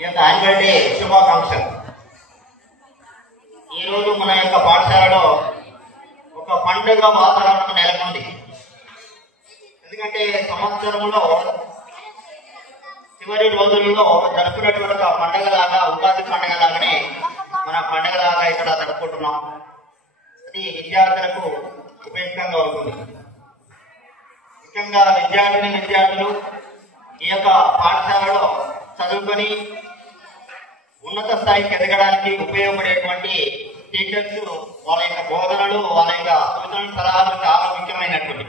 ఈ యొక్క annual day శుభాకాంక్షలు. ఈరోజు మన యొక్క పాఠశాలలో ఒక పండుగ వాతావరణం నెలకొంది. ఎందుకంటే సంవత్సరంలో చివరి రోజుల్లో జరుపుకునేటువంటి ఒక పండుగలాగా, ఉగాది పండుగలాగానే మన పండుగలాగా ఇక్కడ జరుపుకుంటున్నాం. అది విద్యార్థులకు ఉపయోగంగా ఉంటుంది. ముఖ్యంగా విద్యార్థులు ఈ యొక్క పాఠశాలలో చదువుకొని ఉన్నత స్థాయికి ఎదగడానికి ఉపయోగపడేటువంటి టీచర్స్ వాళ్ళ యొక్క బోధనలు, వాళ్ళ యొక్క సూచనలు, సలహాలు చాలా ముఖ్యమైనటువంటి.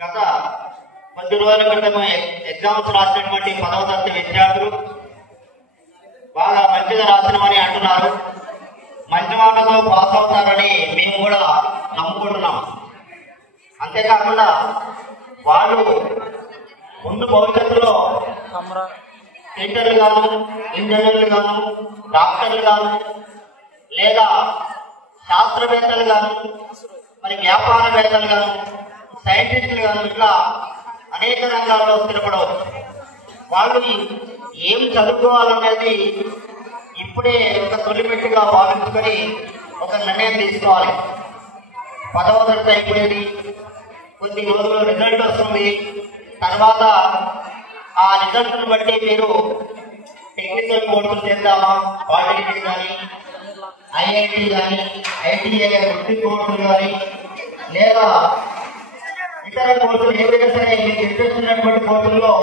గత కొద్ది రోజుల క్రితం ఎగ్జామ్స్ రాసినటువంటి 10వ తరగతి విద్యార్థులు బాగా మంచిగా రాసినమని అంటున్నారు. మంచి మార్కులతో పాస్ అవుతారని మేము కూడా నమ్ముకుంటున్నాం. అంతేకాకుండా వాళ్ళు ముందు భవిష్యత్తులో టీచర్లు గాను, ఇంజనీర్లు గాను, డాక్టర్లు గాను, లేదా శాస్త్రవేత్తలు గాను, మరి వ్యాపారవేత్తలు గాను, సైంటిస్టులు గాను, ఇట్లా అనేక రంగాల్లో స్థిరపడవచ్చు. వాళ్ళు ఏం చదువుకోవాలనేది ఇప్పుడే ఒక తొలిమెట్టుగా భావించుకొని ఒక నిర్ణయం తీసుకోవాలి. 10వ తరగతి అయిపోయింది, కొద్ది రోజుల్లో రిజల్ట్ వస్తుంది. తర్వాత ఆ రిజల్ట్ను బట్టి మీరు టెక్నికల్ కోర్సులు చేద్దామా, పాలిటెక్నిక్ కానీ, ఐఐటి కానీ, ఐటీఐ వృత్తి కోర్సులు కానీ, లేదా ఇతర కోర్సులు ఏవైనా సరే మీకు ఇంట్రెస్ట్ ఉన్నటువంటి కోర్సుల్లో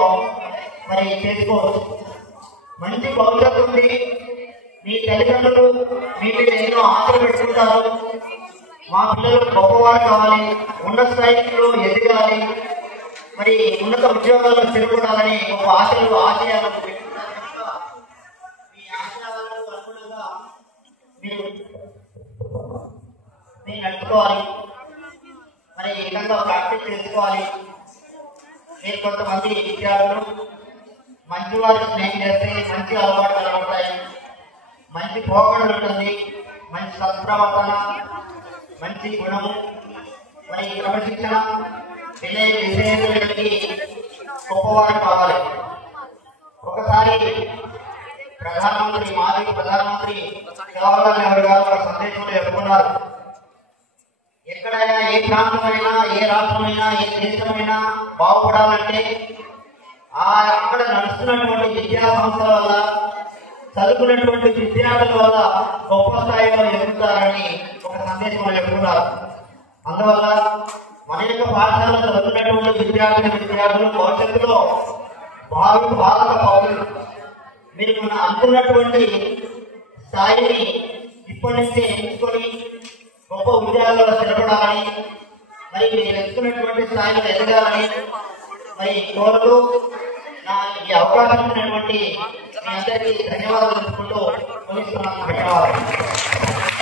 మరి చేసుకోవచ్చు. మంచి భవిష్యత్తు ఉంది. మీ తల్లిదండ్రులు మీ మీద ఎన్నో ఆశలు పెట్టుకుంటారు. మా పిల్లలు గొప్పవారు కావాలి, ఉన్నత స్థాయిలో ఎదగాలి, మరి ఉన్నత ఉద్యోగాల్లో స్థిరపడాలని ఒక ఆశయాలు పెట్టుకుంటారు. మీ ఆశయాలకు అనుగుణంగా మీరు నడుచుకోవాలి. మరి ఈ విధంగా ప్రాక్టీస్ చేసుకోవాలి. మీరు కొంతమంది విద్యార్థులు మంచి వారికి స్నేహం చేస్తే మంచి అలవాటు కలగడతాయి, మంచి పోకడ ఉంటుంది, మంచి సత్ప్రవర్తన, మంచి గుణము, మరి క్రమశిక్షణ, విజయకి గొప్పవారు కావాలి. ఒకసారి మాజీ ప్రధానమంత్రి జవహర్లాల్ నెహ్రూ గారు ఒక సందేశంలో చెప్పుకున్నారు, ఎక్కడైనా ఏ ప్రాంతమైనా, ఏ రాష్ట్రమైనా, ఏ దేశమైనా బాగుపడాలంటే అక్కడ నడుస్తున్నటువంటి విద్యా సంస్థల వల్ల, చదువుకున్నటువంటి విద్యార్థుల వల్ల గొప్ప స్థాయిలో ఎదుగుతారని ఒక సందేశంలో చెప్పుకున్నారు. అందువల్ల మన యొక్క పాఠశాలలో చదువుతున్నటువంటి విద్యార్థులు భవిష్యత్తులో భారత పౌరులు మీరు అనుకున్నటువంటి స్థాయిని ఇప్పటి నుంచే ఎంచుకొని గొప్ప ఉద్యోగాల్లో స్థిరపడాలని, మరి మీరు ఎంచుకున్నటువంటి స్థాయిలో ఎదగాలని మరి కోరుతూ ఈ అవకాశం ఇచ్చినటువంటి మీ అందరికీ ధన్యవాదాలు తెలుసుకుంటూ ముగిస్తున్నాను. ధన్యవాదాలు.